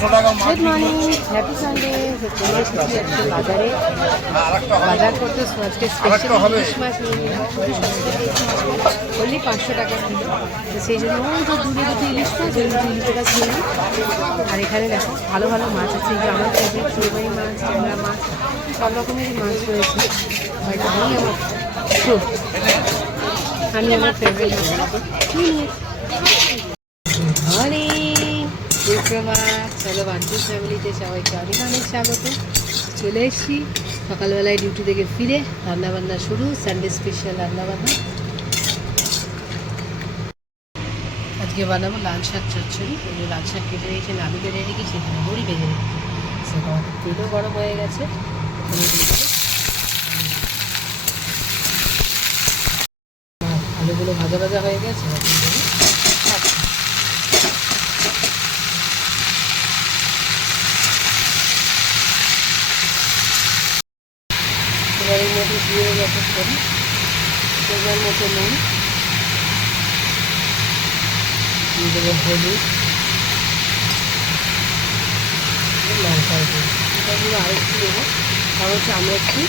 Good morning, happy Sunday. চলে এসেছি আজকে বাজারে। বাজার করতে আজকে স্পেশাল ইলিশ মাছ নিয়ে নিলাম। বললি 500 টাকা কিলো। তো সেই জন্য তো দূরে দুটো ইলিশ মাছ, ওই দুটো ইলিশ মাছ নিলাম। আর এখানে দেখো ভালো ভালো মাছ আছে। যে আমার ফেভারিট রুই মাছ, ট্যাংরা মাছ, সব রকমেরই মাছ রয়েছে। বাট আমি আমার ফেভারিট মাছটাকে নিয়ে নিয়েছি। সুপ্রভাত, চলো বাঞ্চুর ফ্যামিলিতে সবাইকে অনেক অনেক স্বাগত। চলে এসেছি সকালবেলায় ডিউটি থেকে ফিরে। রান্নাবান্না শুরু, সানডে স্পেশাল রান্নাবান্না। আজকে বানাবো লাল শাক চচ্চড়ি। ওই যে লাল শাক কেটে রেখেছি, আলু কেটে রেখেছি, এখানে বড়ি ভেজে রেখেছি। সেটা তেলও গরম হয়ে গেছে, ওখানে দিয়ে দেবো। আলুগুলো ভাজা ভাজা হয়ে গেছে, এবারের মধ্যে দিয়ে গেছে করি পরিমাণ মতো নুন, দিয়ে দেবো হলুদ, লঙ্কা দিয়ে এটাগুলো আরেকটু দেবো। কারণ হচ্ছে আমরা একটু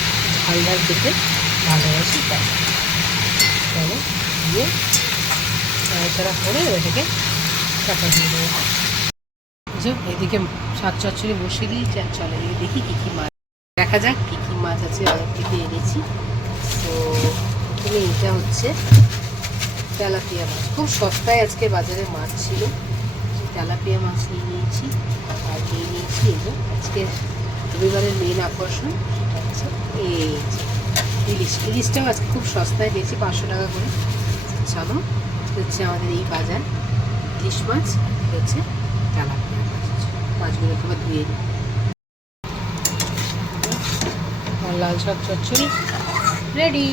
ঝালদার খেতে ভালোবাসি, তাই চলো দিয়ে নাড়াচাড়া করে এটাকে চাপা দিয়ে দেবো। এদিকে শাক চচ্চড়ি বসিয়ে দিয়েছি। আর চলো এদিকে দেখি কী কী মাছ, দেখা যাক কী কী মাছ আছে বাজার থেকে এনেছি। তো প্রথমে এটা হচ্ছে তেলাপিয়া মাছ, খুব সস্তায় আজকে বাজারে মাছ ছিল। তেলাপিয়া মাছ নিয়ে নিয়েছি। আর নিয়ে নিয়েছি এই যে আজকে রবিবারের মেন আকর্ষণ, এটা হচ্ছে এই ইলিশ। ইলিশটাও আজকে খুব সস্তায় পেয়েছি, 500 টাকা করে। চলো হচ্ছে আমাদের এই বাজার ইলিশ মাছ, হচ্ছে তেলাপিয়া মাছ। মাছগুলো একবার ধুয়ে নিই। আর লাল শাক চচ্চড়ি রেডি।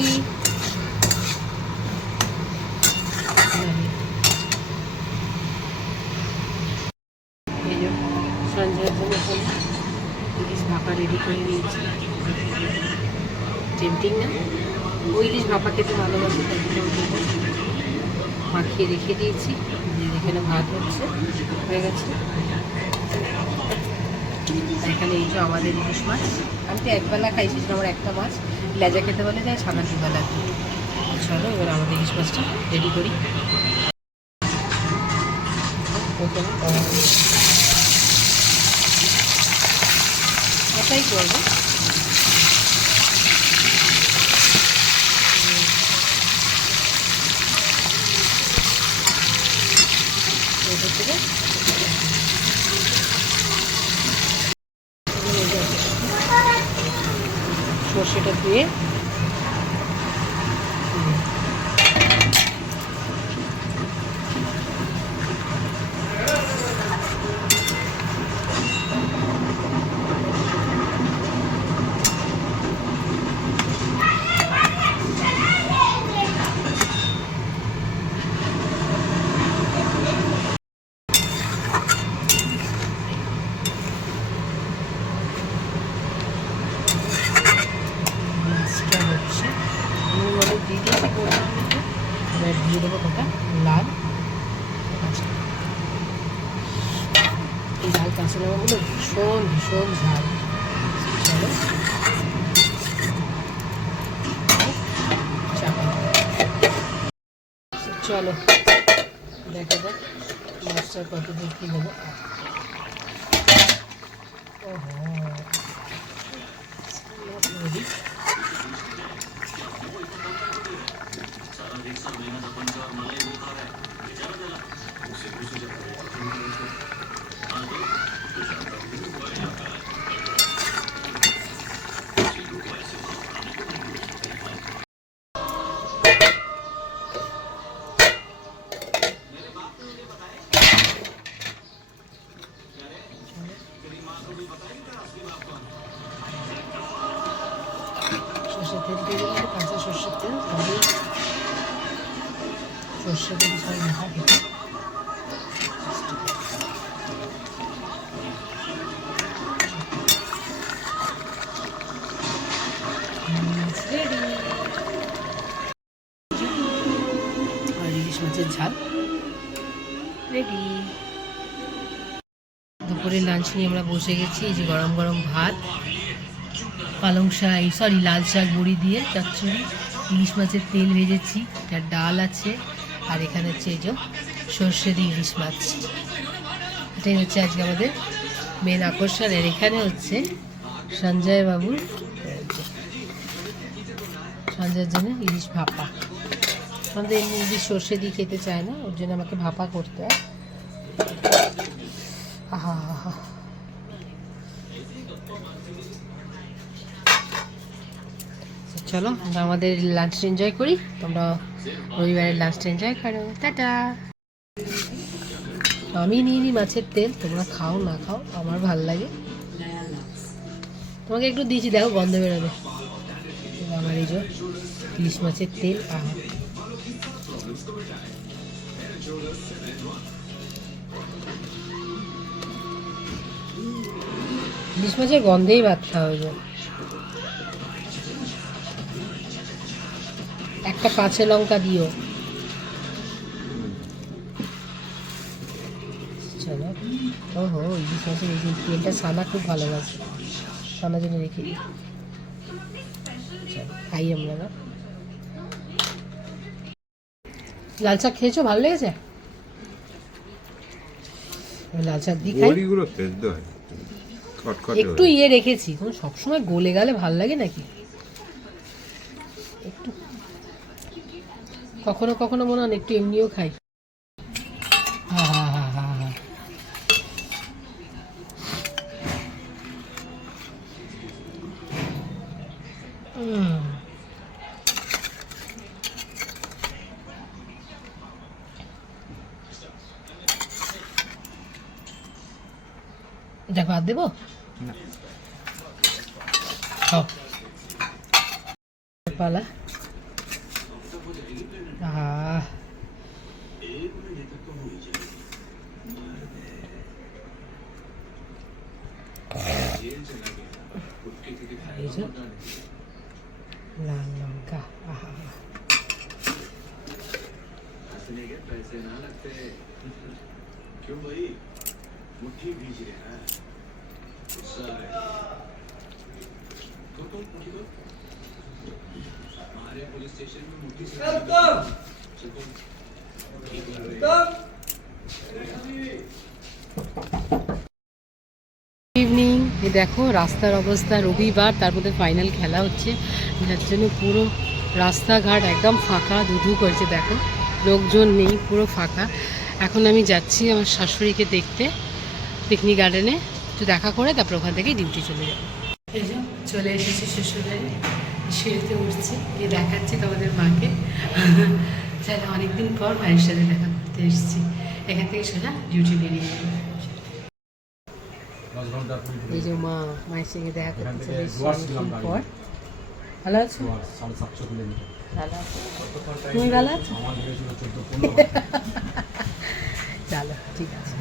এই যে সঞ্জয়ের জন্য ইলিশ ভাপা রেডি করে নিয়েছি। টেম্পটিং না? ওই ইলিশ ভাপা খেতে ভালোবাসি, তাই মাখিয়ে রেখে দিয়েছি। এখানে ভাত হচ্ছে, হয়ে গেছে। এখানে এই যে আমাদের ইলিশ মাছ, আমি তো একবেলা খাই, সেটা আমার একটা মাছ। লেজা খেতে বলে যায়, সাদা দুবেলা। চলো এবার আমাদের ইলিশ মাছটা রেডি করি। এটাই করবো। থেকে সর্ষেটা ধুয়ে দিয়ে দেবো কটা লাল। এই লাল কাঁচা লঙ্কাগুলো ভীষণ ভীষণ ঝাল। চলো চাপা, চলো দেখা যাক মাছটার কত দূর কী দেবো। সর্ষের তেল দিয়ে দেবো, কাঁচা সর্ষের তেল, তাহলে সর্ষে তেল সবাই মাখা খেতে। আর ইলিশ মাছের ঝাল রেডি। দুপুরে লাঞ্চ নিয়ে আমরা বসে গেছি। এই যে গরম গরম ভাত, পালং শাক, লাল শাক বড়ি দিয়ে চচ্চড়ি, ইলিশ মাছের তেল ভেজেছি, আর ডাল আছে, আর এখানে হচ্ছে এই যে সর্ষে দিয়ে ইলিশ মাছ। এটাই হচ্ছে আজকে আমাদের মেন আকর্ষণ। আর এখানে হচ্ছে সঞ্জয় বাবুর, সঞ্জয়ের জন্য ইলিশ ভাপা। আমাদের এমনি ইলিশ সর্ষে দিয়ে খেতে চায় না, ওর জন্য আমাকে ভাপা করতে হয়। আহা আহা, চলো আমরা আমাদের লাঞ্চটা এনজয় করি, তোমরা রবিবারের লাঞ্চটা এনজয় করো। টাটা। আমি নিয়ে নিই মাছের তেল, তোমরা খাও না খাও, আমার ভাল লাগে। তোমাকে একটু দিয়েছি, দেখো গন্ধ বেরোবে। আমার এই যে ইলিশ মাছের তেল, আহা, ইলিশ মাছের গন্ধেই ভাত খাওয়া হয়ে যায়। একটা কাঁচা লঙ্কা দিও। চলো, ওহো ইলিশ মাছের এই তেলটা সানা খুব ভালোবাসে, সানার জন্য রেখে দিই। চলো খাই আমরা না। লাল শাক খেয়েছো? ভালো লেগেছে? লাল শাক দিয়ে খাই, একটু ইয়ে রেখেছি। তুমি সবসময় গলে গেলে ভাল লাগে নাকি? একটু কখনো কখনো মনে হয় একটু এমনিও খাই। হা হা হা হা হা। দেখো আর দেবো পালা। লাল লঙ্কা, আহা ইভিনিং। দেখো রাস্তার অবস্থা, রবিবার, তার মধ্যে ফাইনাল খেলা হচ্ছে, যার জন্য পুরো রাস্তাঘাট একদম ফাঁকা, ধুধু করছে। দেখো লোকজন নেই, পুরো ফাঁকা। এখন আমি যাচ্ছি আমার শাশুড়িকে দেখতে পিকনিক গার্ডেনে, একটু দেখা করে তারপর ওখান থেকে ডিউটি চলে যাবো। এই যে চলে এসেছি শ্বশুরবাড়ি, সিঁড়িতে উঠছি, গিয়ে দেখাচ্ছি তোমাদের মাকে। তাহলে অনেকদিন পর মায়ের সাথে দেখা করতে এসেছি। এখান থেকে সোজা ডিউটি বেরিয়ে যাবো। এই যে মা, মায়ের সঙ্গে দেখা করতে চলে এসেছি অনেকদিন পর। ভালো আছো? ভালো আছো? তুমি ভালো আছো? চলো ঠিক আছে।